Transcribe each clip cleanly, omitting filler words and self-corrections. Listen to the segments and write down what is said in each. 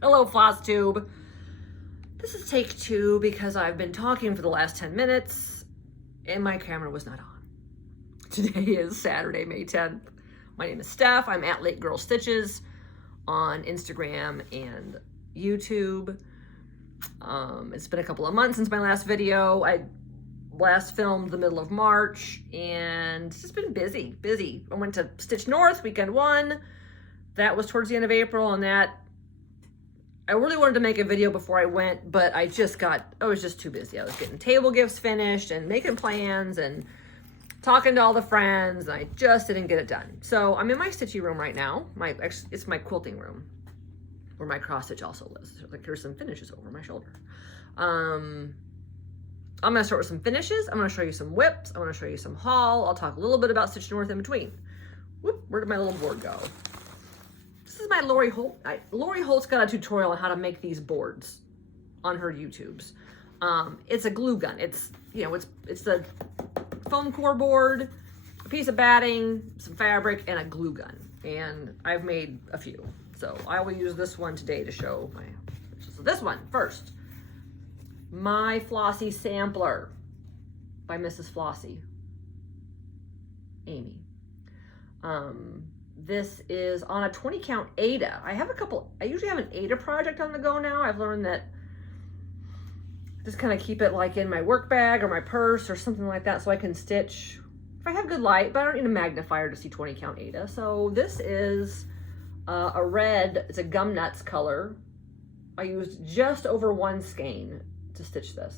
Hello, Flosstube. This is take 2 because I've been talking for the last 10 minutes and my camera was not on. Today is Saturday, May 10th. My name is Steph. I'm at Late Girl Stitches on Instagram and YouTube. It's been a couple of months since my last video. I last filmed the middle of March and it's just been busy. I went to Stitch North weekend 1. That was towards the end of April, and I really wanted to make a video before I went, but I was just too busy. I was getting table gifts finished and making plans and talking to all the friends, and I just didn't get it done. So I'm in my stitchy room right now. It's my quilting room where my cross stitch also lives. Like, here's some finishes over my shoulder. I'm gonna start with some finishes. I'm gonna show you some whips. I'm gonna show you some haul. I'll talk a little bit about Stitch North in between. Whoop, where did my little board go? This is my Lori Holt. Lori Holt's got a tutorial on how to make these boards on her YouTubes. It's a glue gun. It's the foam core board, a piece of batting, some fabric, and a glue gun. And I've made a few. So I will use this one today to show my, so this one first. My Flossie Sampler by Mrs. Flossie. Amy. This is on a 20 count Ada. I usually have an Ada project on the go now. I've learned that just kind of keep it like in my work bag or my purse or something like that so I can stitch if I have good light, but I don't need a magnifier to see 20 count Ada. So this is a red, it's a gum nuts color. I used just over 1 skein to stitch this.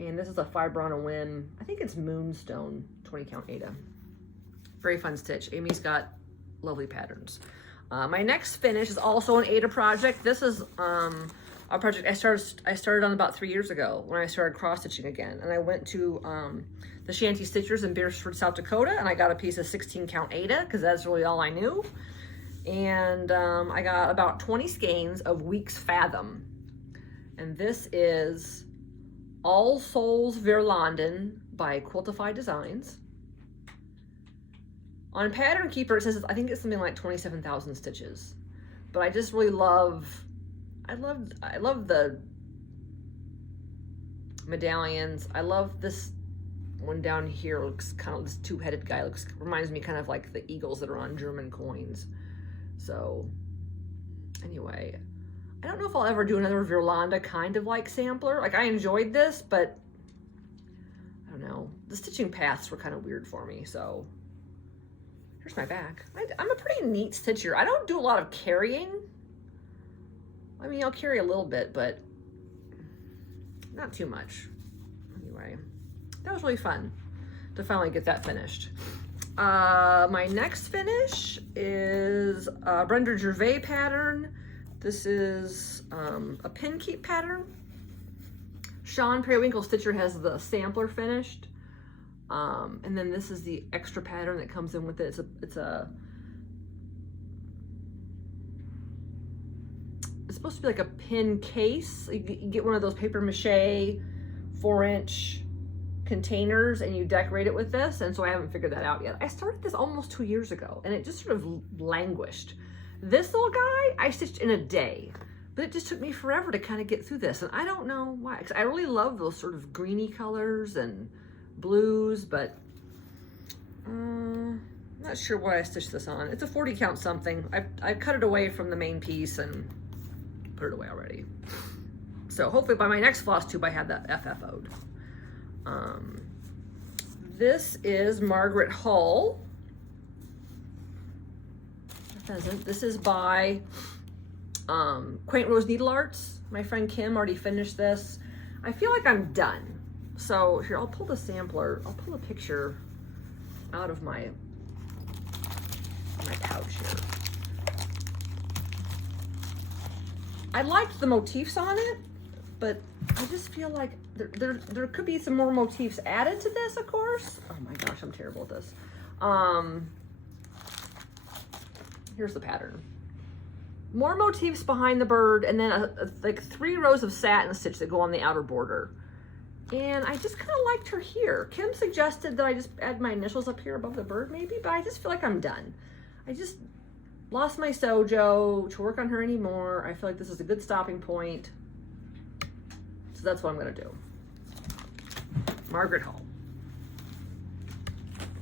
And this is a Fiber on a Whim. I think it's Moonstone 20 count Ada. Very fun stitch. Amy's got lovely patterns. My next finish is also an Ada project. This is a project I started on about 3 years ago when I started cross stitching again. And I went to the Shanty Stitchers in Beersford, South Dakota, and I got a piece of 16 count Ada because that's really all I knew. And I got about 20 skeins of Weeks Fathom. And this is All Souls Verlanden by Quiltify Designs. On Pattern Keeper, it says, I think it's something like 27,000 stitches. But I just really love the medallions. I love this one down here. Looks kind of, this 2-headed guy reminds me kind of like the eagles that are on German coins. So anyway, I don't know if I'll ever do another Verlanda kind of like sampler. Like, I enjoyed this, but I don't know. The stitching paths were kind of weird for me, so. Here's my back. I'm a pretty neat stitcher. I don't do a lot of carrying. I mean, I'll carry a little bit, but not too much. Anyway, that was really fun to finally get that finished. My next finish is a Brenda Gervais pattern. This is a pin keep pattern. Sean Periwinkle Stitcher has the sampler finished. And then this is the extra pattern that comes in with it. It's supposed to be like a pin case. You get one of those paper mache 4-inch containers and you decorate it with this. And so I haven't figured that out yet. I started this almost 2 years ago and it just sort of languished. This little guy I stitched in a day, but it just took me forever to kind of get through this. And I don't know why, because I really love those sort of greeny colors and blues, but not sure what I stitched this on. It's a 40 count something. I cut it away from the main piece and put it away already. So hopefully by my next Flosstube I have that FFO'd. This is Margaret Hull. This is by Quaint Rose Needle Arts. My friend Kim already finished this. I feel like I'm done. So here, I'll pull the sampler, I'll pull a picture out of my pouch here. I liked the motifs on it, but I just feel like there could be some more motifs added to this, of course. Oh my gosh, I'm terrible at this. Here's the pattern. More motifs behind the bird, and then like 3 rows of satin stitch that go on the outer border. And I just kind of liked her here. Kim suggested that I just add my initials up here above the bird maybe, but I just feel like I'm done. lost my Sojo to work on her anymore. I feel like this is a good stopping point. So that's what I'm going to do. Margaret Hall.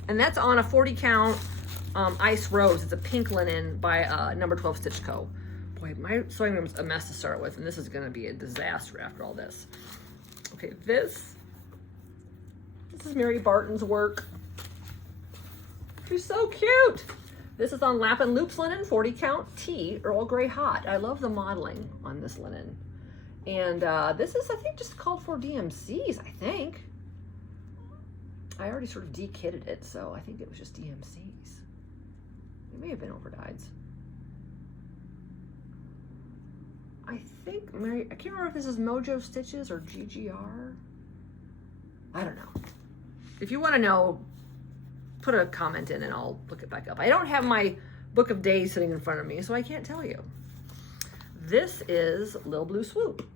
And that's on a 40 count Ice Rose. It's a pink linen by number 12 Stitch Co. Boy, my sewing room's a mess to start with, and this is going to be a disaster after all this. Okay, this is Mary Barton's work. She's so cute. This is on Lap and Loops linen, 40 count T, Earl Grey Hot. I love the modeling on this linen. And this is, I think, just called for DMCs, I think. I already sort of de-kitted it, so I think it was just DMCs. It may have been overdyes. I think I can't remember if this is Mojo Stitches or GGR. I don't know. If you want to know, put a comment in and I'll look it back up. I don't have my book of days sitting in front of me, so I can't tell you. This is Lil Blue Swoop.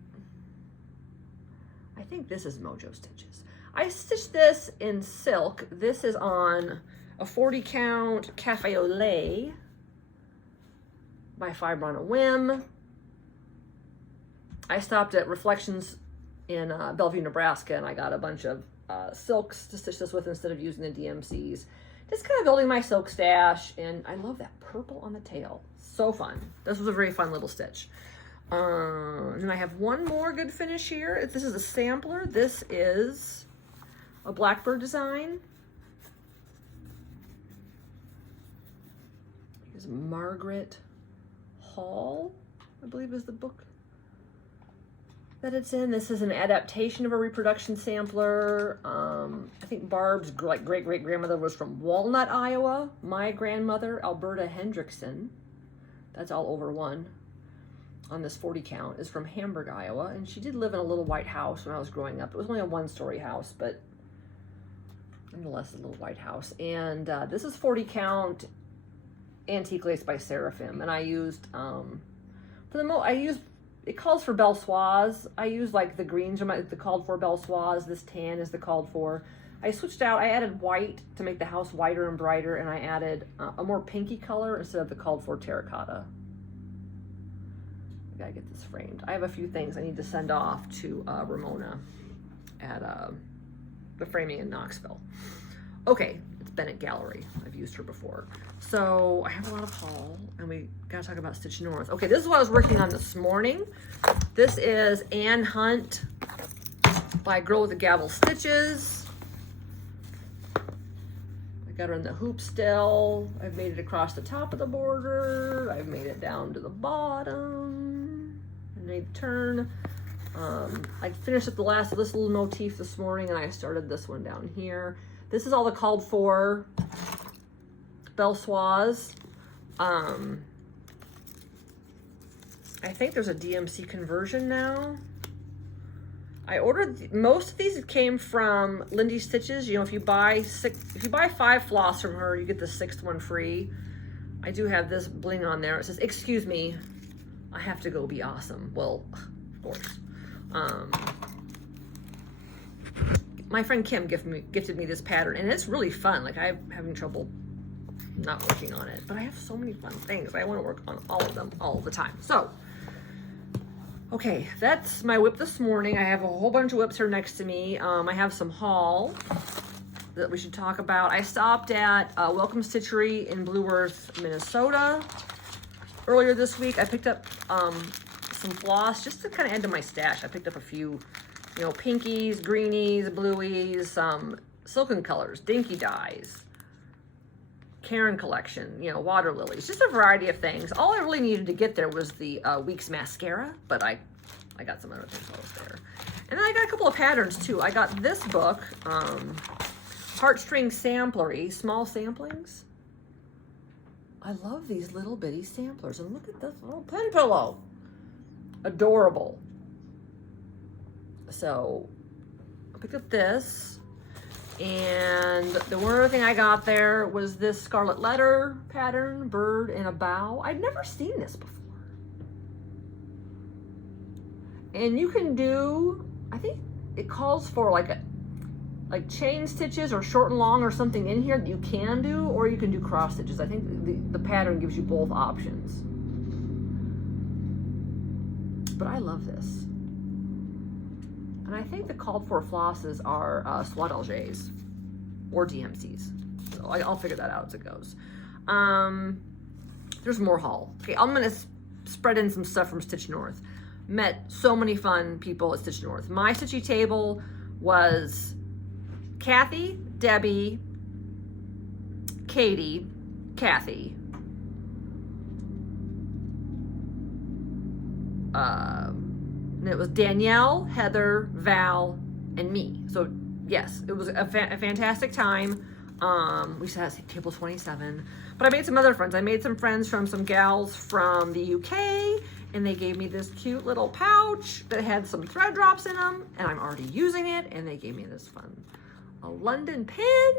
I think this is Mojo Stitches. I stitched this in silk. This is on a 40 count Cafe au Lait by Fiber on a Whim. I stopped at Reflections in Bellevue, Nebraska, and I got a bunch of silks to stitch this with instead of using the DMCs. Just kind of building my silk stash, and I love that purple on the tail. So fun. This was a very fun little stitch. And then I have one more good finish here. This is a sampler. This is a Blackbird design. Here's Margaret Hall, I believe is the book that it's in. This is an adaptation of a reproduction sampler. I think Barb's great-great-grandmother was from Walnut, Iowa. My grandmother, Alberta Hendrickson, that's all over one on this 40 count, is from Hamburg, Iowa. And she did live in a little white house when I was growing up. It was only a one-story house, but nonetheless a little white house. And this is 40 count Antique Lace by Seraphim. And I used, it calls for Belle Soise. I use like the greens are the called for Belle Soise. This tan is the called for. I switched out, I added white to make the house whiter and brighter, and I added a more pinky color instead of the called for terracotta. I gotta get this framed. I have a few things I need to send off to Ramona at the framing in Knoxville. Okay, it's Bennett Gallery. I've used her before. So I have a lot of haul, and we gotta talk about Stitch North. Okay, this is what I was working on this morning. This is Anne Hunt by Girl with the Gavel Stitches. I got her in the hoop still. I've made it across the top of the border. I've made it down to the bottom. I made the turn. I finished up the last of this little motif this morning, and I started this one down here. This is all the called for Belle Soise. I think there's a DMC conversion now. I ordered most of these came from Lindy Stitches. You know, if you buy 5 floss from her, you get the 6th one free. I do have this bling on there. It says, "Excuse me, I have to go be awesome." Well, of course. My friend Kim gifted me this pattern, and it's really fun. Like, I'm having trouble not working on it, but I have so many fun things. I want to work on all of them all the time. So, okay, that's my whip this morning. I have a whole bunch of whips here next to me. I have some haul that we should talk about. I stopped at Welcome Stitchery in Blue Earth, Minnesota earlier this week. I picked up some floss just to kind of add to my stash. I picked up a few, you know, pinkies, greenies, blueies, some silken colors, dinky dyes, Karen collection, you know, water lilies, just a variety of things. All I really needed to get there was the Weeks mascara, but I got some other things while I was there. And then I got a couple of patterns too. I got this book, Heartstring Samplery, Small Samplings. I love these little bitty samplers. And look at this little pen pillow. Adorable. So I picked up this, and the one other thing I got there was this Scarlet Letter pattern, Bird in a Bow. I'd never seen this before. And you can do, I think it calls for like like chain stitches or short and long or something in here that you can do, or you can do cross stitches. I think the pattern gives you both options. But I love this. And I think the called for flosses are Soie d'Alger's or DMC's. So I'll figure that out as it goes. There's more haul. Okay, I'm gonna spread in some stuff from Stitch North. Met so many fun people at Stitch North. My stitchy table was Kathy, Debbie, Katie, Kathy, and it was Danielle, Heather, Val, and me. So yes, it was a fantastic time. We sat at table 27, but I made some other friends. I made some friends from some gals from the UK, and they gave me this cute little pouch that had some thread drops in them, and I'm already using it, and they gave me this fun, a London pin.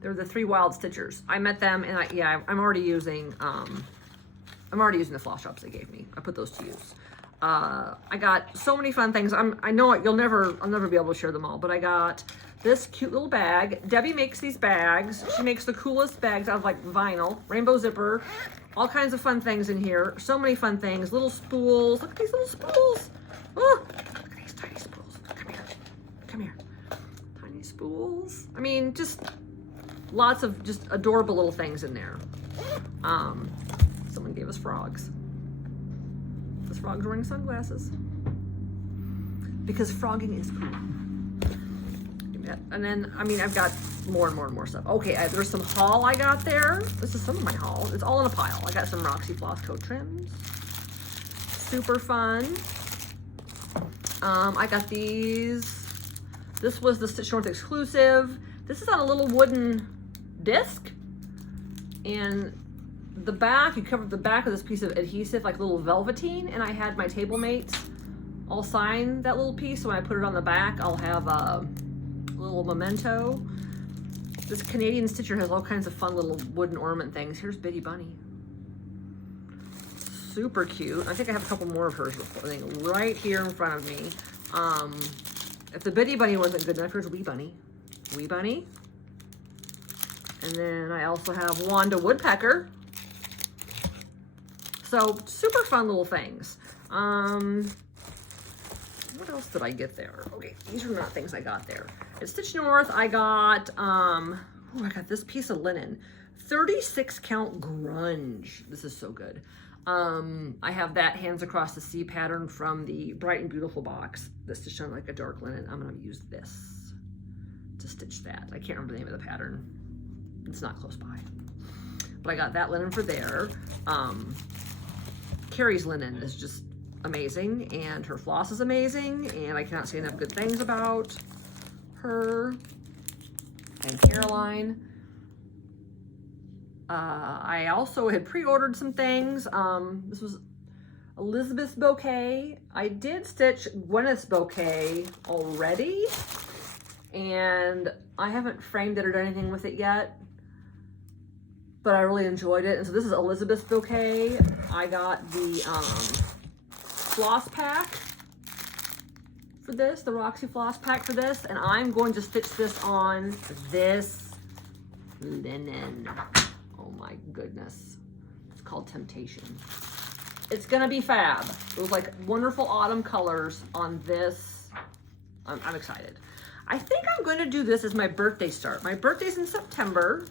They're the 3 Wild Stitchers. I met them, and I'm already using the floss drops they gave me. I put those to use. I got so many fun things. I know I'll never be able to share them all, but I got this cute little bag. Debbie makes these bags. She makes the coolest bags out of like vinyl, rainbow zipper, all kinds of fun things in here. So many fun things. Little spools. Look at these little spools. Oh, look at these tiny spools. Come here. Come here. Tiny spools. I mean, just lots of just adorable little things in there. Someone gave us frogs. This frog's wearing sunglasses. Because frogging is cool. And then, I mean, I've got more and more and more stuff. Okay, there's some haul I got there. This is some of my haul. It's all in a pile. I got some Roxy Floss coat trims. Super fun. I got these. This was the Stitch North exclusive. This is on a little wooden disc. And the back, you covered the back with this piece of adhesive, like little velveteen. And I had my table mates all sign that little piece. So when I put it on the back, I'll have a little memento. This Canadian stitcher has all kinds of fun little wooden ornament things. Here's Bitty Bunny. Super cute. I think I have a couple more of hers right here in front of me. If the Bitty Bunny wasn't good enough, here's Wee Bunny. Wee Bunny. And then I also have Wanda Woodpecker. So super fun little things. What else did I get there? Okay, these are not things I got there. At Stitch North, I got, I got this piece of linen. 36 count grunge. This is so good. I have that Hands Across the Sea pattern from the Bright and Beautiful box that's stitched on like a dark linen. I'm gonna use this to stitch that. I can't remember the name of the pattern. It's not close by. But I got that linen for there. Carrie's linen is just amazing, and her floss is amazing, and I cannot say enough good things about her and Caroline. I also had pre-ordered some things. This was Elizabeth's bouquet. I did stitch Gwyneth's bouquet already, and I haven't framed it or done anything with it yet, but I really enjoyed it. And so this is Elizabeth's bouquet. I got the floss pack for this, the Roxy floss pack for this, and I'm going to stitch this on this linen. Oh my goodness. It's called Temptation. It's gonna be fab. It was like wonderful autumn colors on this. I'm excited. I think I'm gonna do this as my birthday start. My birthday's in September,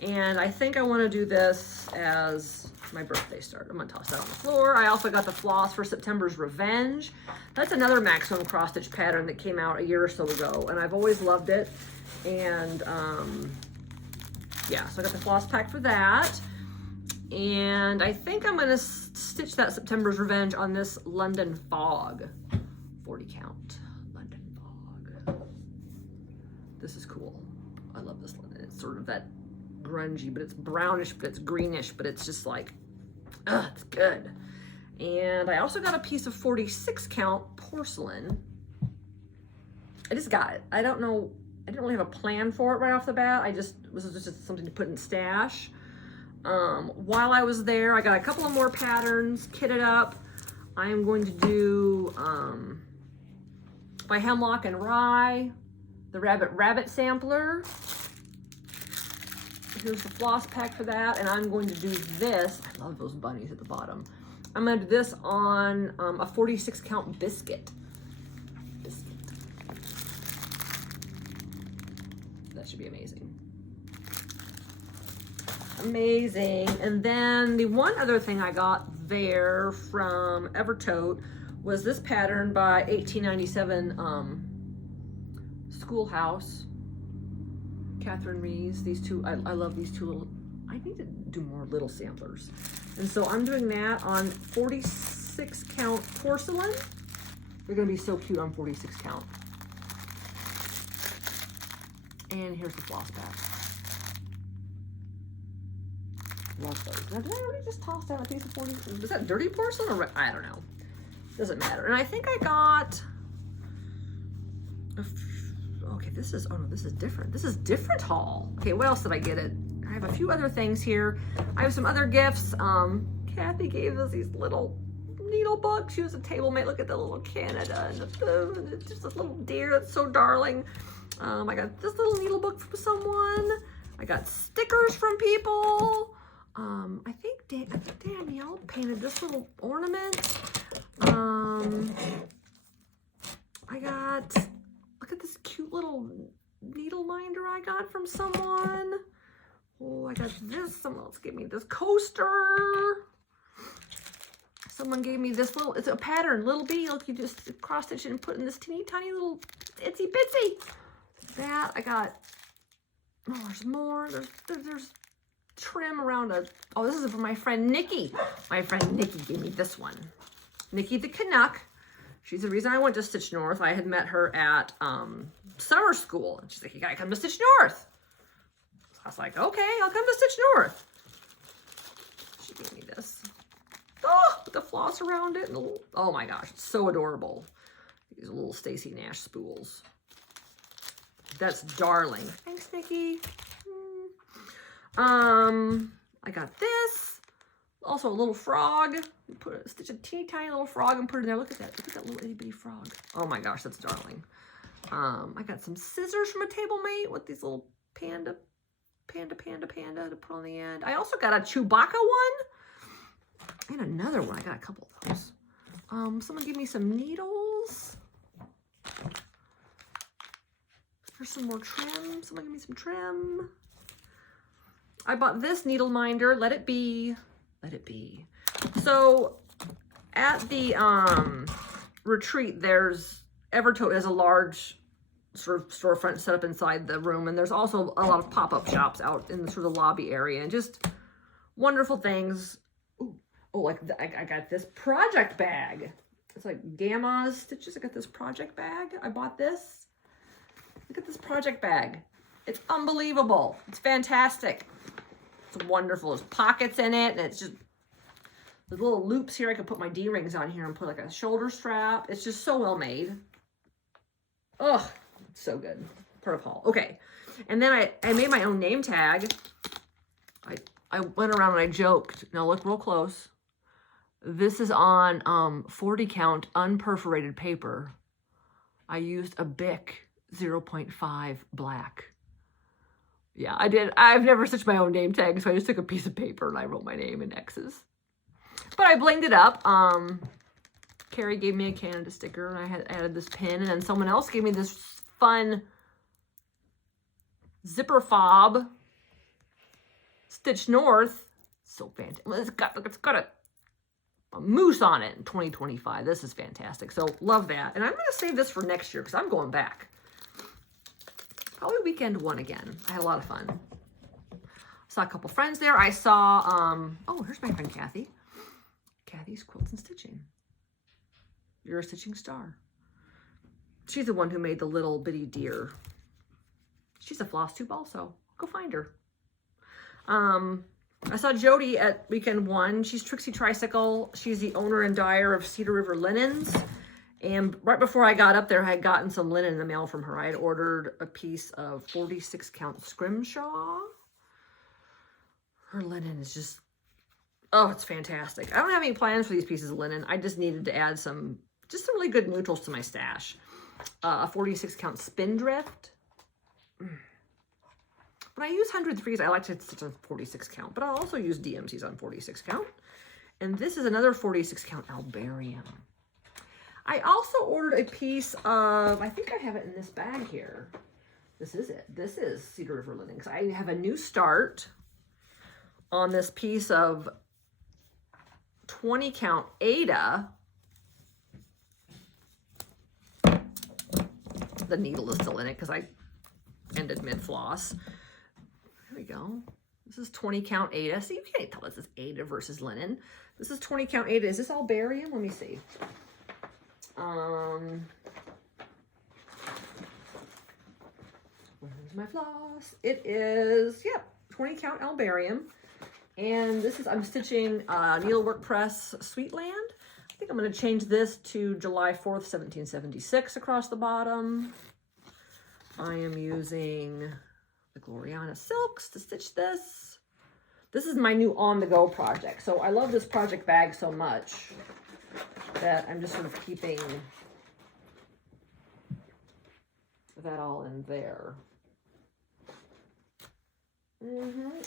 and I think I wanna do this as my birthday start. I'm gonna toss that on the floor. I also got the floss for September's Revenge. That's another maximum cross stitch pattern that came out a year or so ago, and I've always loved it. And yeah, so I got the floss pack for that. And I think I'm gonna stitch that September's Revenge on this London Fog. 40 count, London Fog. This is cool. I love this linen. It's sort of that grungy, but it's brownish, but it's greenish, but it's just like, it's good. And I also got a piece of 46 count porcelain. I just got it. I don't know, I didn't really have a plan for it right off the bat. This was just something to put in stash. While I was there, I got a couple of more patterns kitted up. I am going to do by Hemlock and Rye. the rabbit sampler. Here's the floss pack for that, and I'm going to do this. I love those bunnies at the bottom. I'm going to do this on a 46 count biscuit. That should be amazing. Amazing. And then the one other thing I got there from Evertote was this pattern by 1897 Schoolhouse. Catherine Rees. These two, I love these two little, I need to do more little samplers. And so I'm doing that on 46 count porcelain. They're gonna be so cute on 46 count. And here's the floss pack. Love those. Now, did I already just toss out a piece of 40? Was that dirty porcelain or I don't know. Doesn't matter. And I think I got okay, this is, oh no, this is different. This is different haul. Okay, what else did I get it? I have a few other things here. I have some other gifts. Kathy gave us these little needle books. She was a table mate. Look at the little Canada and it's just a little deer. That's so darling. I got this little needle book from someone. I got stickers from people. I think Danielle painted this little ornament. I got, look at this cute little needle minder I got from someone. Oh, I got this. Someone else gave me this coaster. Someone gave me this little, it's a pattern, little bee. Look, you just cross stitch it and put in this teeny tiny little itsy bitsy. That I got. Oh, there's more. There's trim around a, oh, this is for my friend Nikki. My friend Nikki gave me this one. Nikki the Canuck. She's the reason I went to Stitch North. I had met her at summer school. And she's like, you gotta come to Stitch North. So I was like, okay, I'll come to Stitch North. She gave me this. Oh, with the floss around it. And the little, oh my gosh, it's so adorable. These little Stacy Nash spools. That's darling. Thanks, Nikki. I got this. Also a little frog. Stitch a teeny tiny little frog and put it in there. Look at that. Look at that little itty bitty frog. Oh my gosh, that's darling. I got some scissors from a table mate with these little panda to put on the end. I also got a Chewbacca one. And another one. I got a couple of those. Someone gave me some needles. There's some more trim. Someone gave me some trim. I bought this needle minder. Let it be. Let it be. So at the retreat, there's Evertote has a large sort of storefront set up inside the room, and there's also a lot of pop-up shops out in the sort of lobby area, and just wonderful things. Ooh. Oh, like I got this project bag. It's like Gamma stitches. I got this project bag. I bought this. Look at this project bag. It's unbelievable. It's fantastic. It's wonderful. There's pockets in it, and it's just the little loops here. I could put my D-rings on here and put like a shoulder strap. It's just so well made. Ugh, it's so good. Part of haul. Okay, and then I made my own name tag. I went around and I joked. Now look real close. This is on 40 count unperforated paper. I used a Bic 0.5 black. Yeah, I did. I've never stitched my own name tag, so I just took a piece of paper and I wrote my name in X's. But I blinged it up. Carrie gave me a Canada sticker, and I had added this pin, and then someone else gave me this fun zipper fob. Stitch North. So fantastic. It's got a moose on it in 2025. This is fantastic. So love that. And I'm going to save this for next year because I'm going back. Probably weekend one again. I had a lot of fun. Saw a couple friends there. I saw, oh, here's my friend Kathy. Kathy's Quilts and Stitching. You're a stitching star. She's the one who made the little bitty deer. She's a Flosstube also. Go find her. I saw Jody at weekend one. She's Trixie Tricycle. She's the owner and dyer of Cedar River Linens. And right before I got up there, I had gotten some linen in the mail from her. I had ordered a piece of 46 count scrimshaw. Her linen is just, oh, it's fantastic. I don't have any plans for these pieces of linen. I just needed to add some really good neutrals to my stash. A 46 count Spindrift. when I use 103s, I like to stitch on 46 count, but I'll also use DMCs on 46 count. And this is another 46 count Albarium. I also ordered a piece of, I think I have it in this bag here. This is it. This is Cedar River linen, because I have a new start on this piece of 20 count Ada. The needle is still in it because I ended mid floss. There we go. This is 20 count Ada. See, you can't tell this is Ada versus linen. This is 20 count Ada. Is this Albarium? Let me see. Where's my floss? It is, yep, 20 count Albarium. And this is, I'm stitching Needlework Press Sweetland. I think I'm going to change this to July 4th, 1776 across the bottom. I am using the Gloriana Silks to stitch this. This is my new on-the-go project. So I love this project bag so much that I'm just sort of keeping that all in there.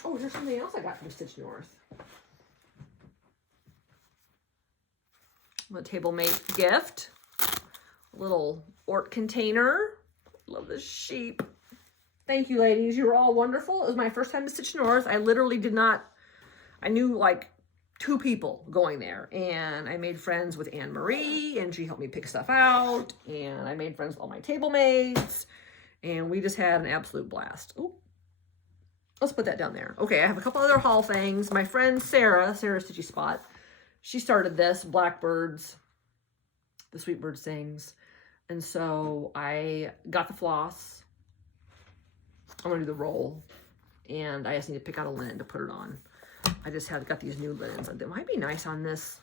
Oh, here's something else I got from Stitch North. A Table Mate gift. A little Ort container. Love this sheep. Thank you, ladies. You were all wonderful. It was my first time to Stitch North. I literally did not, I knew like 2 people going there, and I made friends with Anne Marie, and she helped me pick stuff out, and I made friends with all my table mates, and we just had an absolute blast. Oh, let's put that down there. Okay, I have a couple other haul things. My friend Sarah Stitchy Spot, she started this, Blackbirds, the Sweetbird Sings, and so I got the floss. I'm gonna do the roll, and I just need to pick out a linen to put it on. I just got these new linens. They might be nice on this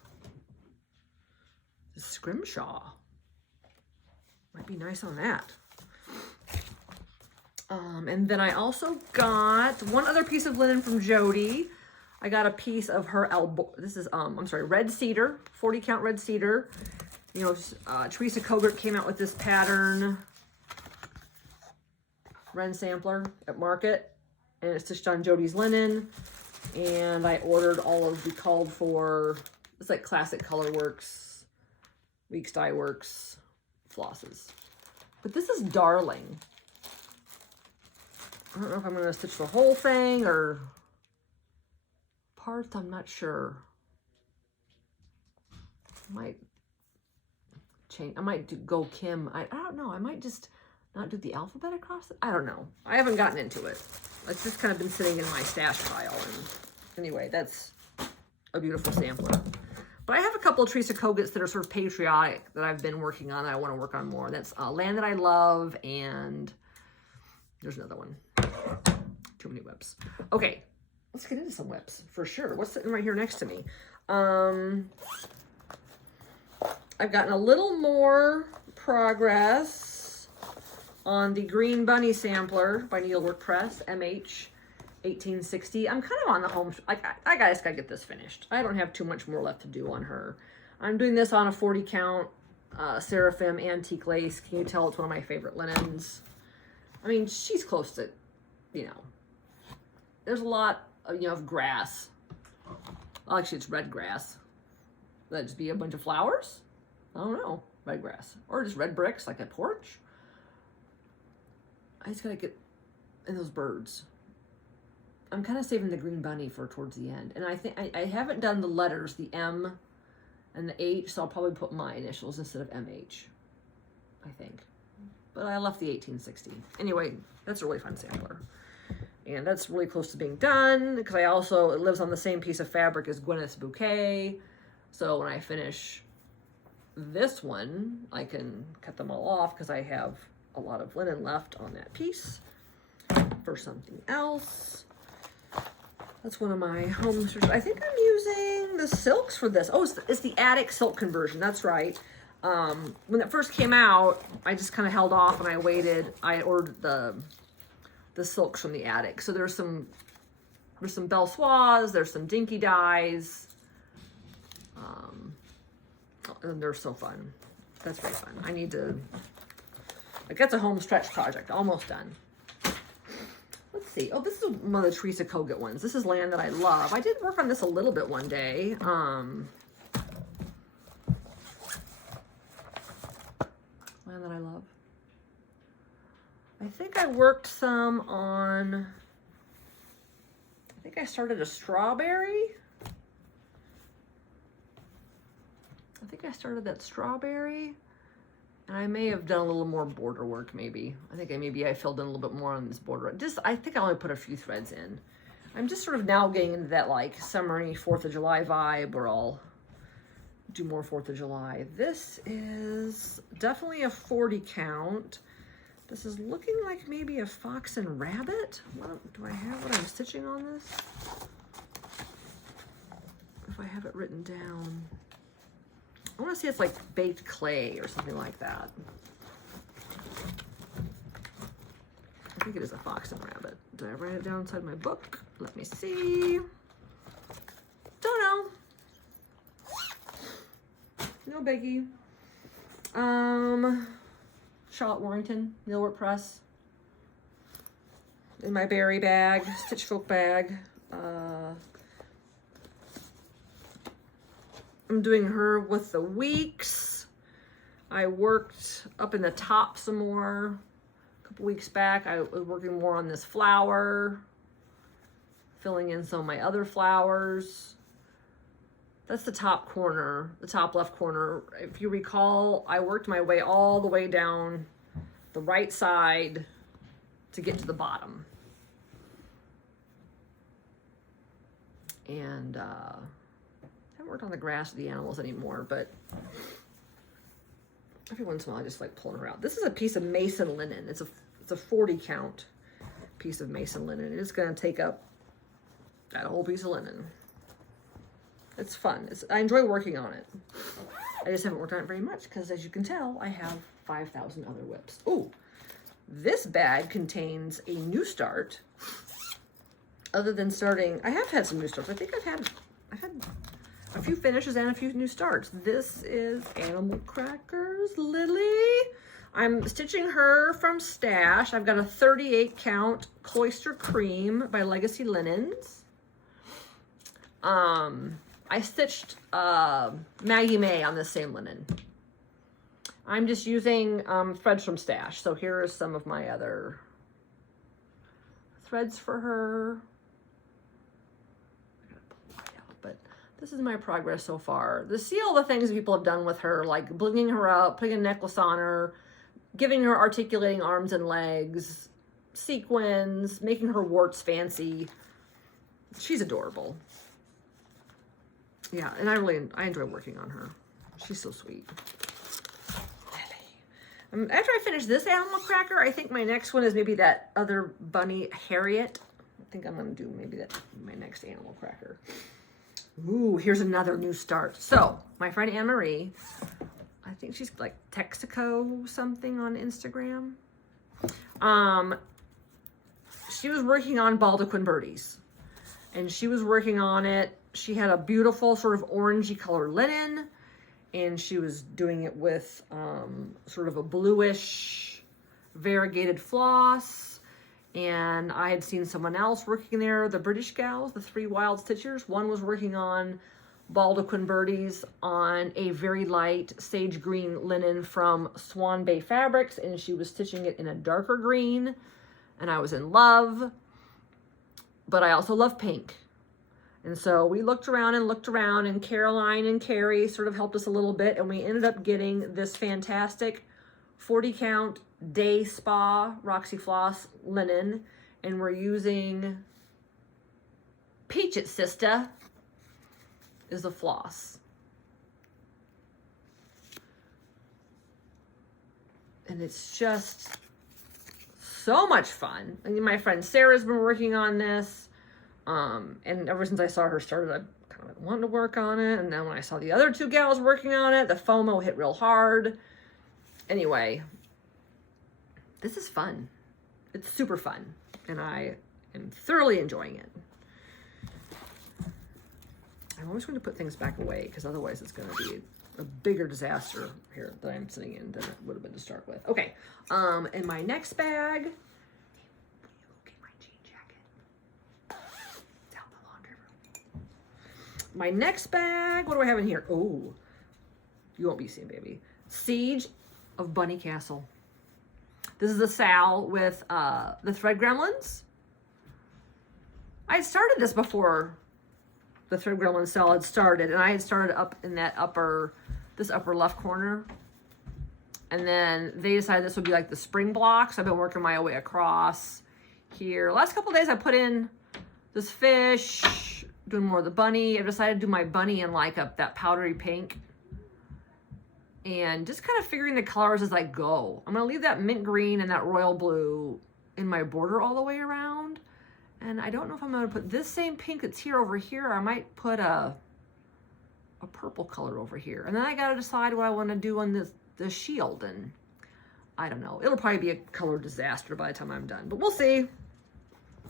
scrimshaw. Might be nice on that. And then I also got one other piece of linen from Jody. I got a piece of her this is I'm sorry, red cedar, 40 count red cedar. You know, Teresa Kogert came out with this pattern, Ren sampler at Market, and it's stitched on Jody's linen. And I ordered all of the called for, it's like Classic Colorworks, Weeks Dye Works flosses. But this is Darling. I don't know if I'm going to stitch the whole thing or parts, I'm not sure. I might change, I might go Kim. I don't know, I might just not do the alphabet across it. I don't know. I haven't gotten into it. It's just kind of been sitting in my stash pile. And anyway, that's a beautiful sampler. But I have a couple of Teresa Koget's that are sort of patriotic that I've been working on that I want to work on more. That's Land That I Love, and there's another one. Too many whips. Okay, let's get into some whips for sure. What's sitting right here next to me? I've gotten a little more progress on the Green Bunny sampler by Needlework Press, MH 1860. I'm kind of on the home, like I just gotta get this finished. I don't have too much more left to do on her. I'm doing this on a 40 count Seraphim antique lace. Can you tell it's one of my favorite linens? I mean, she's close to, you know, there's a lot of, you know, of grass. Well, actually, it's red grass. That'd just be a bunch of flowers? I don't know, red grass. Or just red bricks, like a porch. I just gotta get in those birds. I'm kind of saving the Green Bunny for towards the end. And I think I haven't done the letters, the M and the H, so I'll probably put my initials instead of MH, I think. But I left the 1860. Anyway, that's a really fun sampler. And that's really close to being done, because it lives on the same piece of fabric as Gwyneth's Bouquet. So when I finish this one, I can cut them all off because I have a lot of linen left on that piece for something else. That's one of my home stitches. I think I'm using the silks for this. Oh, it's the Attic silk conversion. That's right. When it first came out, I just kind of held off and I waited. I ordered the silks from the Attic. So there's some Belle Soies, there's some dinky dyes. And they're so fun. That's very fun. I need to, like, that's a home stretch project, almost done. see. Oh, this is one of the Teresa Kogut ones. This is Land That I Love. I did work on this a little bit one day. Land That I Love. I think I worked some on, I think I started a strawberry. I think I started that strawberry. And I may have done a little more border work, maybe. I think maybe I filled in a little bit more on this border. I think I only put a few threads in. I'm just sort of now getting into that like summery 4th of July vibe where I'll do more 4th of July. This is definitely a 40 count. This is looking like maybe a fox and rabbit. What, do I have what I'm stitching on this? If I have it written down. I want to see it's like baked clay or something like that. I think it is a fox and rabbit. Did I write it down inside my book? Let me see. Don't know. No biggie. Charlotte Warrington, Millwork Press. In my berry bag, Stitch Folk bag. I'm doing her with the weeks. I worked up in the top some more a couple weeks back. I was working more on this flower, filling in some of my other flowers. That's the top corner, the top left corner. If you recall, I worked my way all the way down the right side to get to the bottom. And I haven't worked on the grass or the animals anymore, but every once in a while I just like pulling her out. This is a piece of mason linen. It's a 40 count piece of mason linen. It's going to take up that whole piece of linen. It's fun. I enjoy working on it. I just haven't worked on it very much because, as you can tell, I have 5,000 other whips. Oh, this bag contains a new start. Other than starting, I have had some new starts. I think I've had a few finishes and a few new starts. This is Animal Crackers Lily. I'm stitching her from Stash. I've got a 38 count Cloister Cream by Legacy Linens. I stitched Maggie May on this same linen. I'm just using threads from Stash. So here are some of my other threads for her. I gotta pull it out, but this is my progress so far. See all the things that people have done with her, like blinging her up, putting a necklace on her, giving her articulating arms and legs, sequins, making her warts fancy. She's adorable. Yeah, and I enjoy working on her. She's so sweet. Lily. After I finish this animal cracker, I think my next one is maybe that other bunny, Harriet. I think I'm going to do maybe my next animal cracker. Ooh, here's another new start. So, my friend Anne-Marie, I think she's like Texaco something on Instagram. She was working on Baldequin Birdies. And she was working on it. She had a beautiful sort of orangey colored linen, and she was doing it with sort of a bluish variegated floss. And I had seen someone else working there, the British gals, the 3 Wild Stitchers. One was working on Baldequin Birdies on a very light sage green linen from Swan Bay Fabrics, and she was stitching it in a darker green, and I was in love. But I also love pink. And so we looked around, and Caroline and Carrie sort of helped us a little bit, and we ended up getting this fantastic 40 count Day Spa Roxy Floss linen, and we're using Peach It Sister is the floss. And it's just so much fun. I mean, my friend Sarah's been working on this. And ever since I saw her started, I kind of wanted to work on it. And then when I saw the other 2 gals working on it, the FOMO hit real hard. Anyway, this is fun. It's super fun. And I am thoroughly enjoying it. I'm always going to put things back away because otherwise it's going to be a bigger disaster here that I'm sitting in than it would have been to start with. Okay. In my next bag, My next bag, what do I have in here? Oh, you won't be seeing, baby. Siege of Bunny Castle. This is a Sal with the Thread Gremlins. I had started this before the Thread Gremlin Sal had started, and I had started up in that this upper left corner. And then they decided this would be like the spring blocks. I've been working my way across here. Last couple of days I put in this fish, doing more of the bunny. I've decided to do my bunny in like that powdery pink. And just kind of figuring the colors as I go. I'm gonna leave that mint green and that royal blue in my border all the way around. And I don't know if I'm gonna put this same pink that's here over here. Or I might put a purple color over here. And then I gotta decide what I wanna do on the shield, and I don't know. It'll probably be a color disaster by the time I'm done, but we'll see.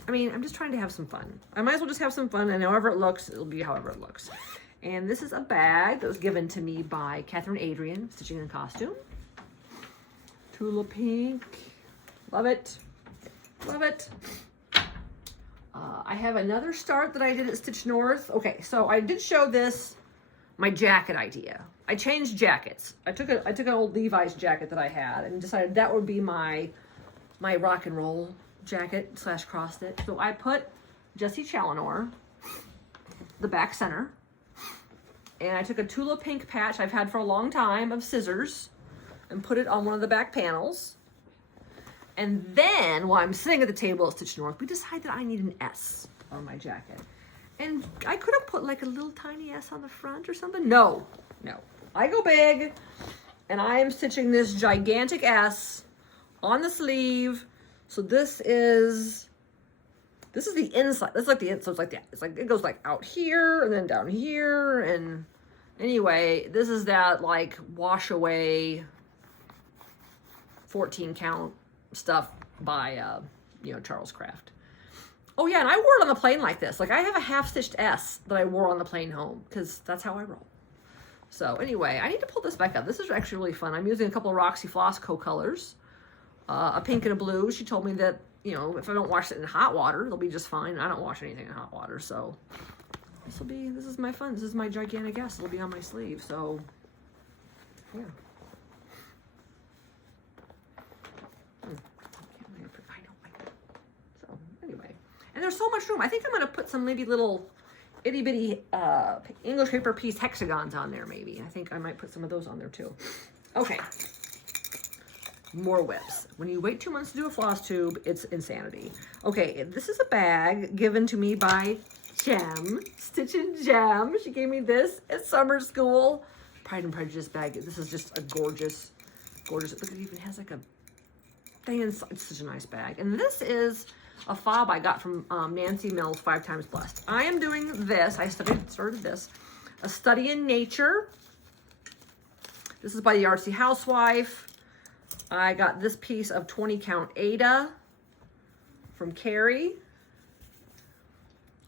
I mean, I'm just trying to have some fun. I might as well just have some fun, and however it looks, it'll be however it looks. And this is a bag that was given to me by Catherine Adrian, Stitching and Costume. Tula pink. Love it. Love it. I have another start that I did at Stitch North. Okay, so I did show this, my jacket idea. I changed jackets. I took an old Levi's jacket that I had and decided that would be my rock and roll jacket / cross stitch. So I put Jessie Challenor, the back center, and I took a Tula pink patch I've had for a long time of scissors and put it on one of the back panels. And then while I'm sitting at the table at Stitch North, we decided I need an S on my jacket. And I could have put like a little tiny S on the front or something. No. I go big, and I am stitching this gigantic S on the sleeve. So this is the inside. That's like the inside. So it's like that. It's like it goes like out here and then down here. And anyway, this is that like wash away 14 count stuff by Charles Craft. Oh yeah, and I wore it on the plane like this. Like I have a half stitched S that I wore on the plane home because that's how I roll. So anyway, I need to pull this back up. This is actually really fun. I'm using a couple of Roxy Floss co-colors, a pink and a blue. She told me that, if I don't wash it in hot water, it'll be just fine. I don't wash anything in hot water, so this is my fun. This is my gigantic S. It'll be on my sleeve, so yeah. So anyway, and there's so much room. I think I'm gonna put some maybe little itty bitty English paper piece hexagons on there maybe. I think I might put some of those on there too. Okay. More whips. When you wait 2 months to do a Flosstube, it's insanity. Okay, this is a bag given to me by Gem, Stitch and Gem. She gave me this at summer school. Pride and Prejudice bag. This is just a gorgeous. Look, it even has like a thing inside. It's such a nice bag. And this is a fob I got from Nancy Mills, 5 Times Blessed. I am doing this. I started this. A Study in Nature. This is by the Artsy Housewife. I got this piece of 20 count Ada from Carrie.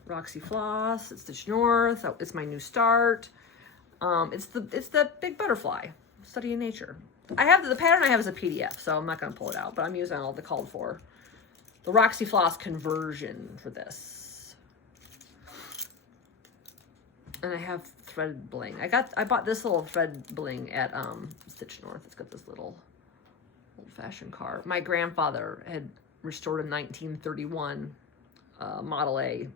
Roxy Floss. It's Stitch North. It's my new start. It's the big butterfly. Study in Nature. The pattern I have is a PDF, so I'm not going to pull it out, but I'm using all the called for. The Roxy Floss conversion for this. And I have thread bling. I bought this little thread bling at Stitch North. It's got this little old-fashioned carve. My grandfather had restored a 1931 Model A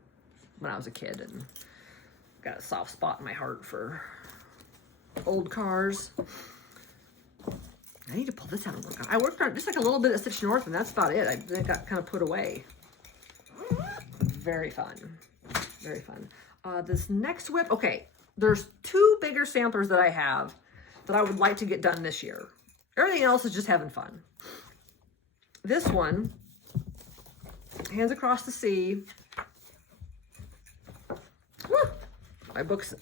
when I was a kid, and got a soft spot in my heart for old cars. I need to pull this out and work on. I worked on just like a little bit at Stitch North, and that's about it. It got kind of put away. Very fun. Very fun. This next whip, okay, there's 2 bigger samplers that I have that I would like to get done this year. Everything else is just having fun. This one, Hands Across the Sea. Woo! My book's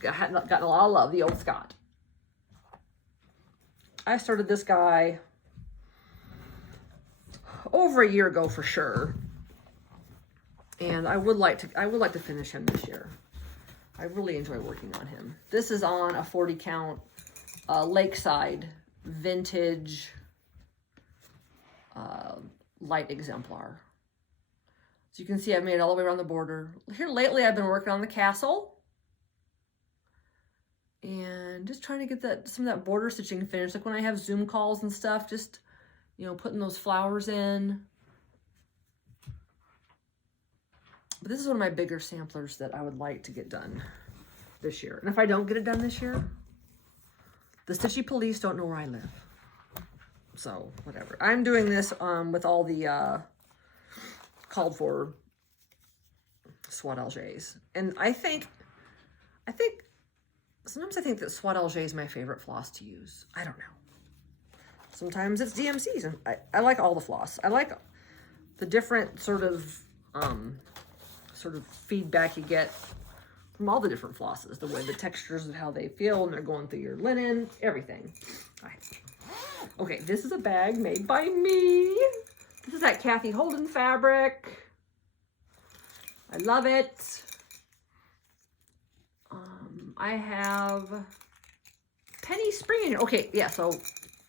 gotten a lot of love, the Old Scott. I started this guy over a year ago for sure, and I would like to finish him this year. I really enjoy working on him. This is on a 40 count Lakeside vintage light exemplar. So you can see I've made it all the way around the border. Here lately I've been working on the castle. And just trying to get some of that border stitching finished. Like when I have Zoom calls and stuff, just, you know, putting those flowers in. But this is one of my bigger samplers that I would like to get done this year. And if I don't get it done this year, the Stitchy police don't know where I live. So, whatever. I'm doing this with all the called for Swat Algés. And I think, sometimes I think that Swat Algé is my favorite floss to use. I don't know. Sometimes it's DMCs, and I like all the floss. I like the different sort of feedback you get from all the different flosses. The way, the textures of how they feel, and they're going through your linen, everything. Okay, this is a bag made by me. This is that Kathy Holden fabric. I love it. I have Penny Spring in here. Okay, yeah, so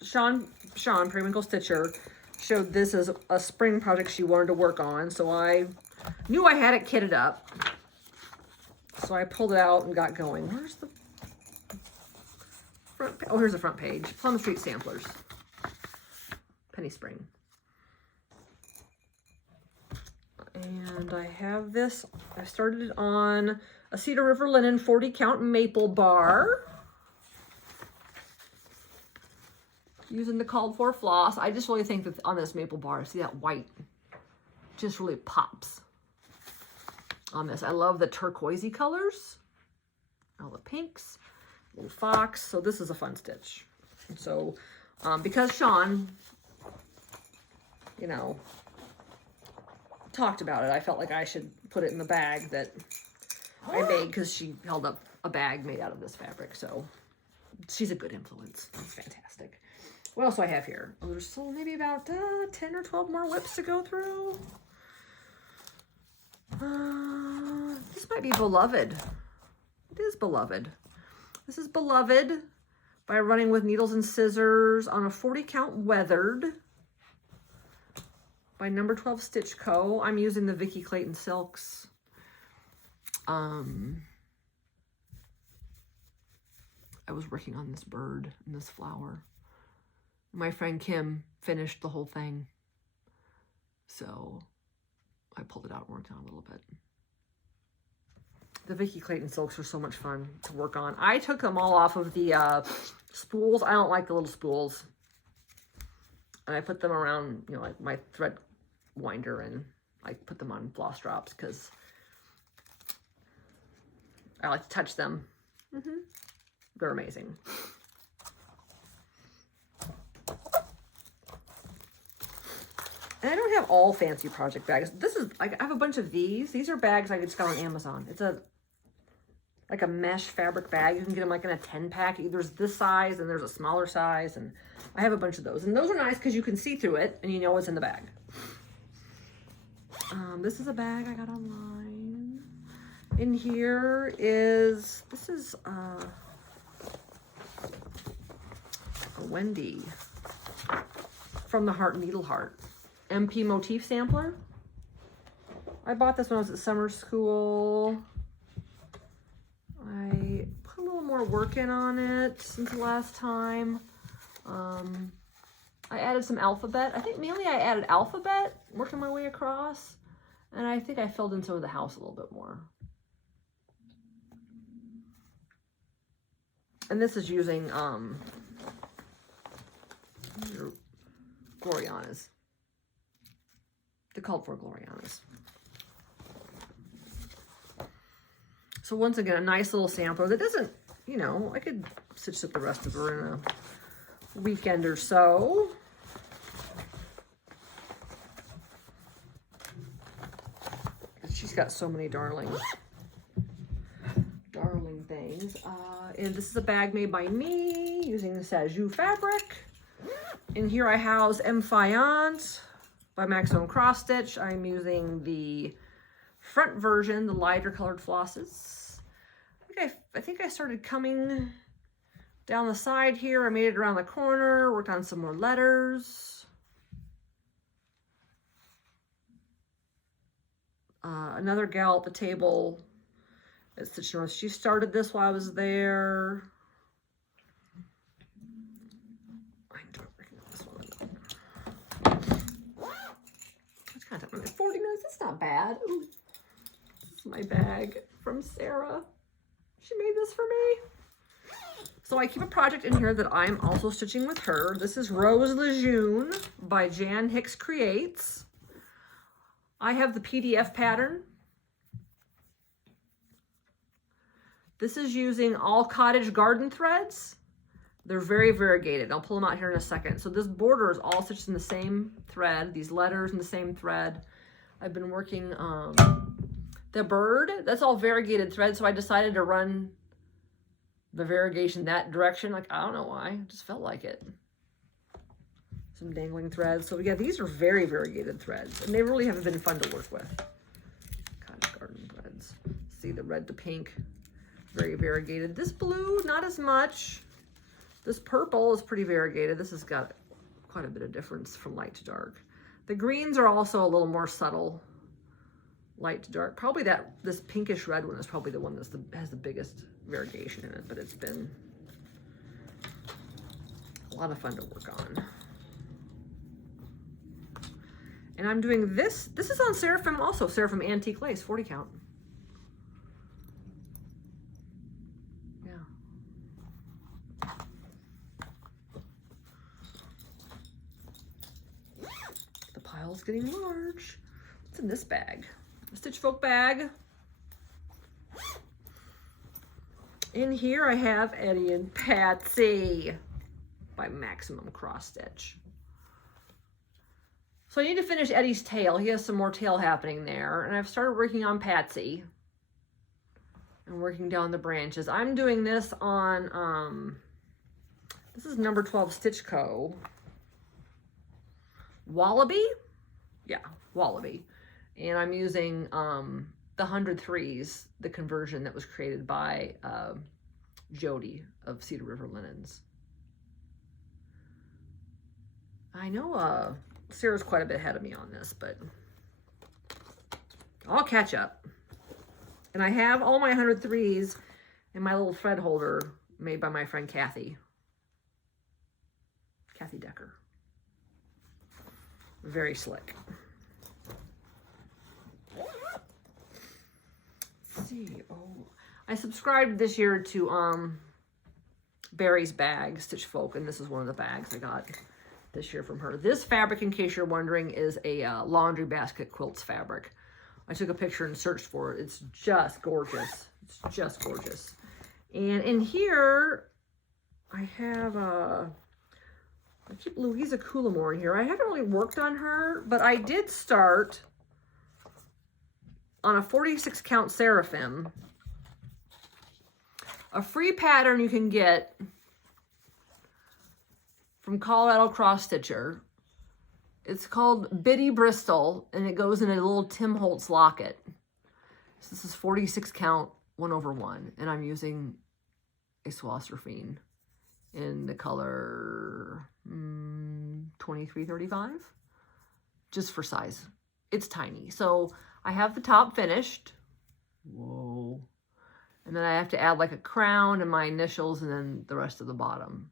Sean, Periwinkle Stitcher, showed this as a spring project she wanted to work on, so I knew I had it kitted up. So I pulled it out and got going. Where's the front page? Oh, here's the front page. Plum Street Samplers. Penny Spring. And I have this. I started it on a Cedar River Linen 40 count maple bar. Using the called for floss. I just really think that on this maple bar, see that white just really pops on this. I love the turquoisey colors, all the pinks, little fox. So this is a fun stitch. And so because Sean, you know, talked about it, I felt like I should put it in the bag that I made, because she held up a bag made out of this fabric. So she's a good influence. It's fantastic. What else do I have here? Oh, there's still maybe about 10 or 12 more whips to go through. This might be Beloved. It is Beloved. This is Beloved by Running with Needles and Scissors on a 40 count weathered by Number 12 Stitch Co. I'm using the Vicki Clayton Silks. I was working on this bird and this flower. My friend Kim finished the whole thing. So I pulled it out and worked on it a little bit. The Vicki Clayton Silks are so much fun to work on. I took them all off of the spools. I don't like the little spools. And I put them around, you know, like my thread winder, and I put them on floss drops because I like to touch them. They're amazing. And I don't have all fancy project bags. This is, I have a bunch of these. These are bags I just got on Amazon. It's like a mesh fabric bag. You can get them like in a 10 pack. There's this size and there's a smaller size. And I have a bunch of those. And those are nice because you can see through it and you know what's in the bag. This is a bag I got online. In here is, this is a Wendy from the Heart Needle Heart MP motif sampler. I bought this when I was at summer school. I put a little more work in on it since the last time. I added some alphabet. I think mainly I added alphabet, working my way across. And I think I filled in some of the house a little bit more. And this is using Gloriana's. The called for Gloriana's. So once again, a nice little sampler that doesn't, you know, I could stitch up the rest of her in a weekend or so. She's got so many darling things. And this is a bag made by me using the Sajou fabric. In here I house M Fayant by Max Own Cross Stitch. I'm using the front version, the lighter colored flosses. I think I started coming down the side here. I made it around the corner, worked on some more letters. Another gal at the table at Stitch North, she started this while I was there. God, I'm at 40 minutes. That's not bad. Ooh, this is my bag from Sarah. She made this for me. So I keep a project in here that I'm also stitching with her. This is Rose Lejeune by Jan Hicks Creates. I have the PDF pattern. This is using all cottage garden threads. They're very variegated. I'll pull them out here in a second. So this border is all stitched in the same thread, these letters in the same thread. I've been working the bird, that's all variegated thread, so I decided to run the variegation that direction. Like, I don't know why, I just felt like it. Some dangling threads. So yeah, these are very variegated threads, and they really have been fun to work with. Cottage garden threads. See the red to pink, very variegated. This blue, not as much. This purple is pretty variegated. This has got quite a bit of difference from light to dark. The greens are also a little more subtle, light to dark. Probably this pinkish red one is probably the one that has the biggest variegation in it, but it's been a lot of fun to work on. And I'm doing this. This is on Seraphim also, Seraphim Antique Lace, 40 count. Yeah. The pile's getting large. What's in this bag? A Stitch Folk bag. In here I have Eddie and Patsy by Maximum Cross Stitch. So I need to finish Eddie's tail. He has some more tail happening there. And I've started working on Patsy and working down the branches. I'm doing this on, this is number 12 Stitch Co. Wallaby? Yeah, Wallaby. And I'm using the 103s, the conversion that was created by Jody of Cedar River Linens. I know Sarah's quite a bit ahead of me on this, but I'll catch up. And I have all my 103s in my little thread holder made by my friend Kathy Decker. Very slick. Let's see. Oh, I subscribed this year to Barry's bag, Stitch Folk, and this is one of the bags I got this year from her. This fabric, in case you're wondering, is a laundry basket quilts fabric. I took a picture and searched for it. It's just gorgeous. It's just gorgeous. And in here, I have I keep Louisa Coulimore in here. I haven't really worked on her, but I did start on a 46 count Seraphim. A free pattern you can get from Colorado Cross Stitcher. It's called Biddy Bristol, and it goes in a little Tim Holtz locket. So this is 46 count 1/1, and I'm using a Flosstube in the color 2335, just for size. It's tiny. So I have the top finished. Whoa. And then I have to add like a crown and my initials and then the rest of the bottom.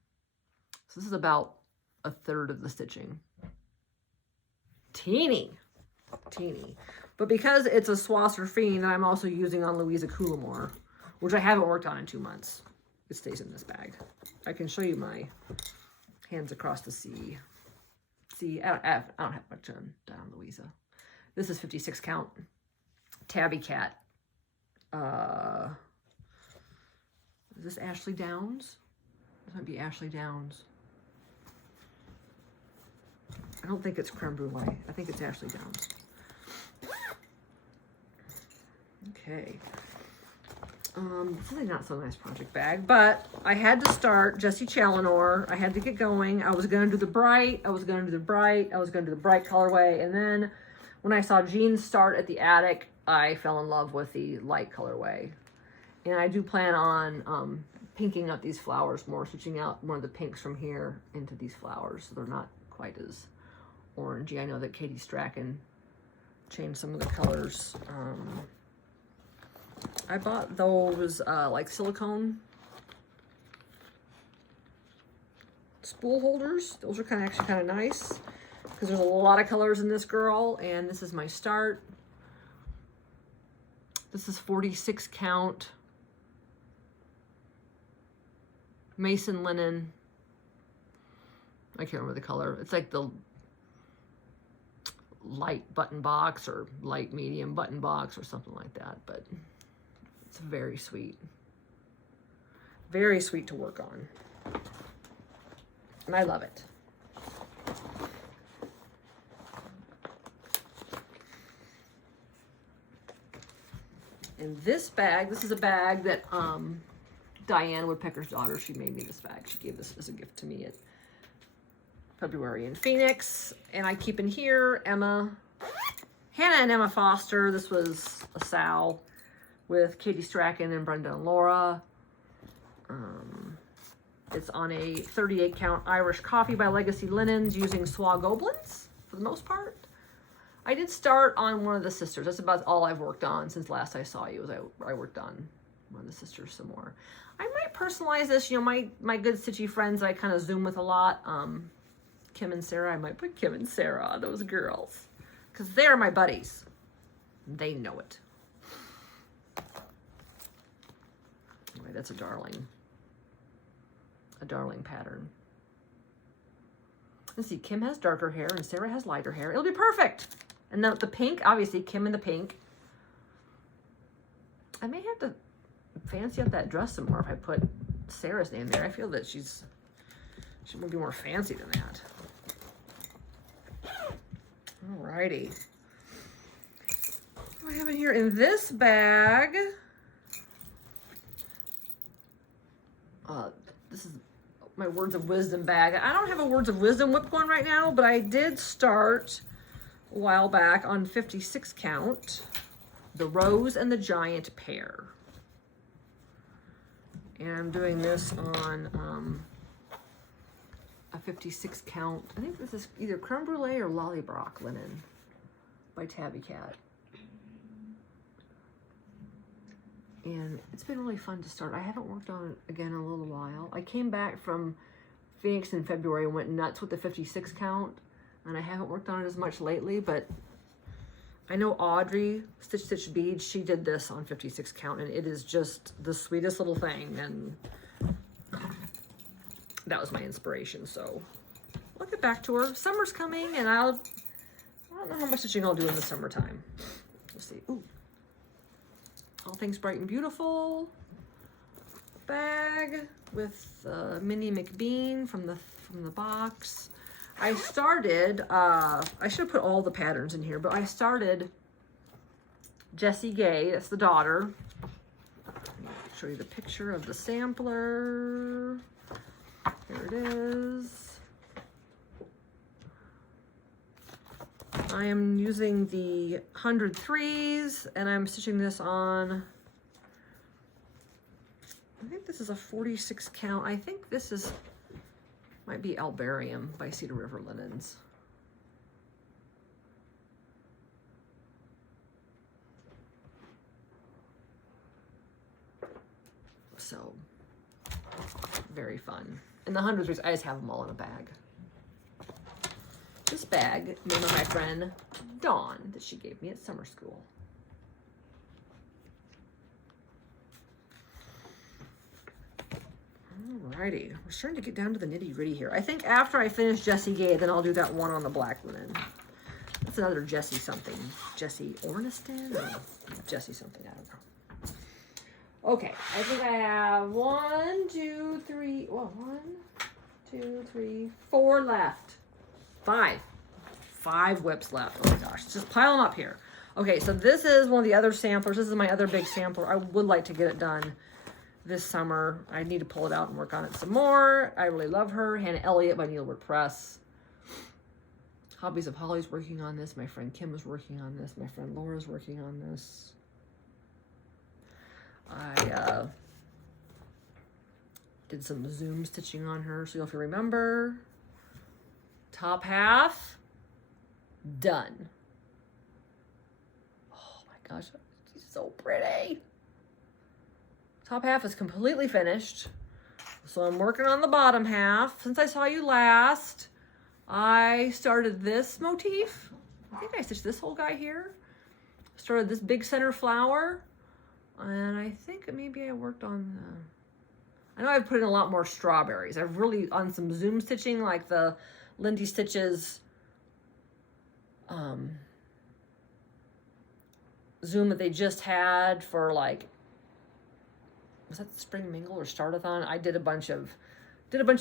So this is about 1/3 of the stitching. Teeny. But because it's a Flosstube that I'm also using on Louisa Coulimore, which I haven't worked on in 2 months, it stays in this bag. I can show you my hands across the sea. See, I don't have much done on Louisa. This is 56 count Tabby Cat. Is this Ashley Downs? This might be Ashley Downs. I don't think it's creme brulee. I think it's Ashley Downs. Okay. This is not so nice project bag, but I had to start Jessie Challenor. I had to get going. I was going to do the bright. I was going to do the bright colorway. And then when I saw Jean's start at the attic, I fell in love with the light colorway. And I do plan on pinking up these flowers more, switching out more of the pinks from here into these flowers so they're not quite as orangey. I know that Katie Strachan changed some of the colors. I bought those like silicone spool holders. Those are actually kind of nice because there's a lot of colors in this girl, and this is my start. This is 46 count Mason linen. I can't remember the color. It's like the light button box or light medium button box or something like that, but it's very sweet. Very sweet to work on. And I love it. And this bag, this is a bag that Diane Woodpecker's daughter, she made me this bag. She gave this as a gift to me at February in Phoenix. And I keep in here Hannah and Emma Foster. This was a sow with Katie Strachan and Brenda and Laura. It's on a 38 count Irish coffee by Legacy Linens using Swa Goblins for the most part. I did start on one of the sisters. That's about all I've worked on since last I saw you. Was I worked on one of the sisters some more. I might personalize this. You know, my good stitchy friends I kind of Zoom with a lot. Kim and Sarah. I might put Kim and Sarah on those girls because they're my buddies. They know it. Anyway, that's a darling pattern. Let's see, Kim has darker hair and Sarah has lighter hair. It'll be perfect. And the pink, obviously, Kim in the pink. I may have to fancy up that dress some more if I put Sarah's name there. I feel that she would be more fancy than that. Alrighty. What do I have in here? In this bag, this is my Words of Wisdom bag. I don't have a Words of Wisdom whip one right now, but I did start a while back on 56 count, the Rose and the Giant pair. And I'm doing this on a 56 count. I think this is either Creme Brulee or Lollybrock linen by Tabby Cat. And it's been really fun to start. I haven't worked on it again in a little while. I came back from Phoenix in February and went nuts with the 56 count. And I haven't worked on it as much lately, but I know Audrey, Stitch Stitch Beads, she did this on 56 count, and it is just the sweetest little thing. And that was my inspiration. So I'll get back to her. Summer's coming, and I don't know how much stitching I'll do in the summertime. We'll see. Ooh. All Things Bright and Beautiful bag with Minnie McBean from the box. I started, I should have put all the patterns in here, but I started Jessie Gay, that's the daughter. I'll show you the picture of the sampler. Here it is. I am using the 100 threes, and I'm stitching this on, I think this is a 46 count. I think this is, might be Albarium by Cedar River Linens. So, very fun. And the 100 threes, I just have them all in a bag. This bag made by my friend Dawn that she gave me at summer school. Alrighty, we're starting to get down to the nitty gritty here. I think after I finish Jessie Gay, then I'll do that one on the black linen. That's another Jessie something. Jessie Orniston? Or Jessie something, I don't know. Okay, I think I have 1, 2, 3, well, 1, 2, 3, 4 left. 5 whips left. Oh my gosh, it's just piling up here. Okay, so this is one of the other samplers. This is my other big sampler. I would like to get it done this summer. I need to pull it out and work on it some more. I really love her. Hannah Elliott by Needlework Press. Hobbies of Holly's working on this. My friend Kim was working on this. My friend Laura's working on this. I did some Zoom stitching on her, so if you remember. Top half, done. Oh my gosh, she's so pretty. Top half is completely finished. So I'm working on the bottom half. Since I saw you last, I started this motif. I think I stitched this whole guy here. Started this big center flower. And I think maybe I worked on I know I've put in a lot more strawberries. I've really, on some zoom stitching, like the Lindy Stitches zoom that they just had for, like, was that Spring Mingle or Startathon? I did a bunch of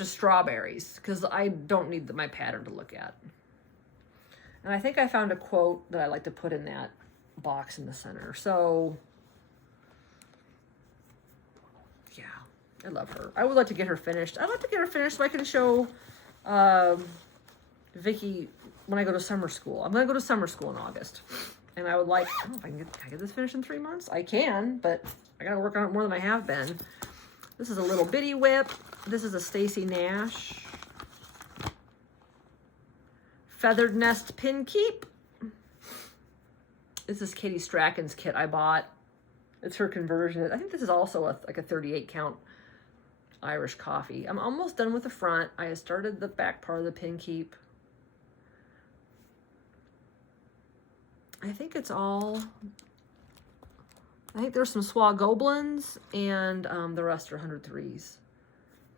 strawberries because I don't need my pattern to look at. And I think I found a quote that I like to put in that box in the center. So yeah, I love her. I would like to get her finished. I'd like to get her finished so I can show Vicky when I go to summer school. I'm going to go to summer school in August. And I would like, I don't know if can I get this finished in 3 months? I can, but I got to work on it more than I have been. This is a little bitty whip. This is a Stacy Nash Feathered Nest Pin Keep. This is Katie Strachan's kit I bought. It's her conversion. I think this is also like a 38 count Irish coffee. I'm almost done with the front. I started the back part of the pin keep. I think it's all, I think there's some Swa Goblins and the rest are 103s.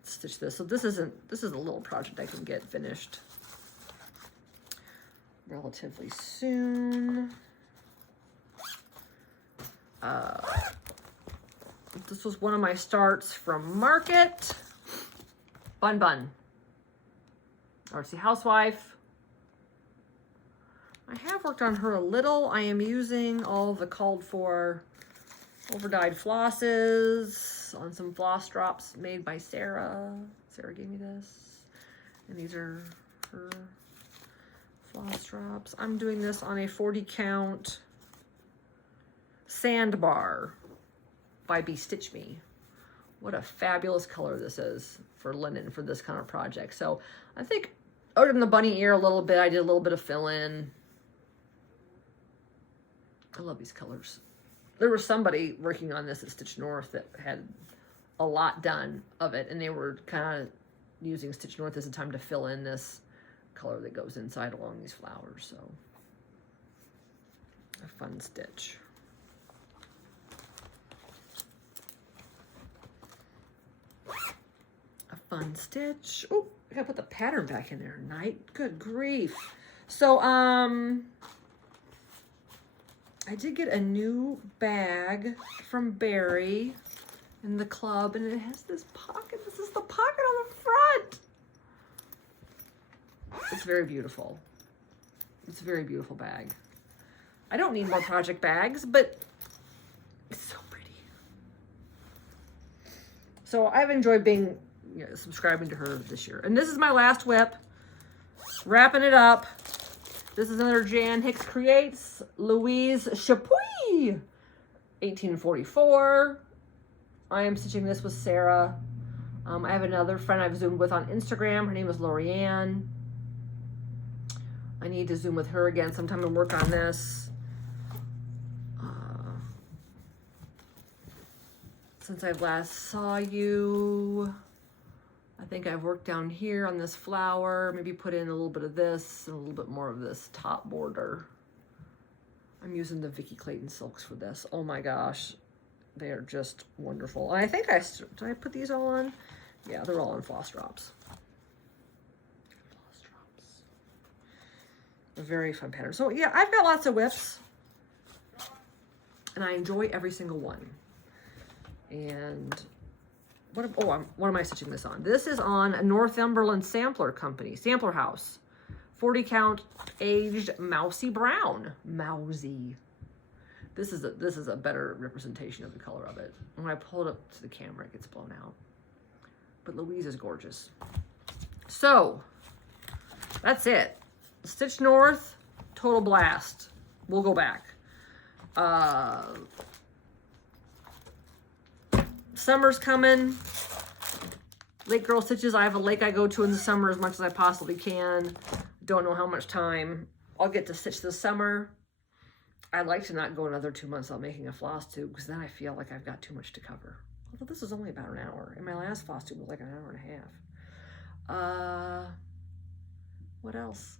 Stitch this. So this is a little project I can get finished relatively soon. This was one of my starts from Market. Bun Bun. Artsy Housewife. I have worked on her a little. I am using all the called for overdyed flosses on some floss drops made by Sarah. Sarah gave me this. And these are her floss drops. I'm doing this on a 40 count Sandbar by Be Stitch Me. What a fabulous color this is for linen for this kind of project. So I think out in the bunny ear a little bit, I did a little bit of fill in. I love these colors. There was somebody working on this at Stitch North that had a lot done of it, and they were kind of using Stitch North as a time to fill in this color that goes inside along these flowers. So a fun stitch. A fun stitch. Oh, I gotta put the pattern back in there tonight. Good grief. So I did get a new bag from Barry in the club, and it has this pocket. This is the pocket on the front. It's very beautiful. It's a very beautiful bag. I don't need more project bags, but it's so pretty. So I've enjoyed being, subscribing to her this year. And this is my last whip. Wrapping it up. This is another Jan Hicks Creates, Louise Chapuis, 1844. I am stitching this with Sarah. I have another friend I've zoomed with on Instagram. Her name is Lorianne. I need to zoom with her again sometime and work on this. Since I last saw you, I think I've worked down here on this flower, maybe put in a little bit of this and a little bit more of this top border. I'm using the Vicky Clayton silks for this. Oh my gosh, they are just wonderful. And I think did I put these all on? Yeah, they're all on floss drops. Floss drops. A very fun pattern. So yeah, I've got lots of whips and I enjoy every single one. And what am I stitching this on? This is on Northumberland Sampler Company, Sampler House. 40 count aged Mousy Brown. Mousy. This is a better representation of the color of it. When I pull it up to the camera, it gets blown out. But Louise is gorgeous. So that's it. Stitch North, total blast. We'll go back. Summer's coming. Lake Girl Stitches. I have a lake I go to in the summer as much as I possibly can. Don't know how much time I'll get to stitch this summer. I like to not go another 2 months without making a floss tube because then I feel like I've got too much to cover. Although this is only about an hour. And my last floss tube was like an hour and a half. What else?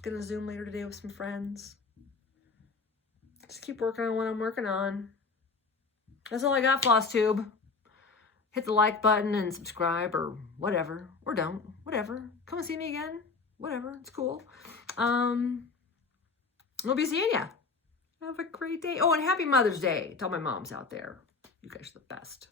Gonna Zoom later today with some friends. Just keep working on what I'm working on. That's all I got, Flosstube. Hit the like button and subscribe or whatever. Or don't. Whatever. Come and see me again. Whatever. It's cool. We'll be seeing ya. Have a great day. Oh, and happy Mother's Day to all my moms out there. You guys are the best.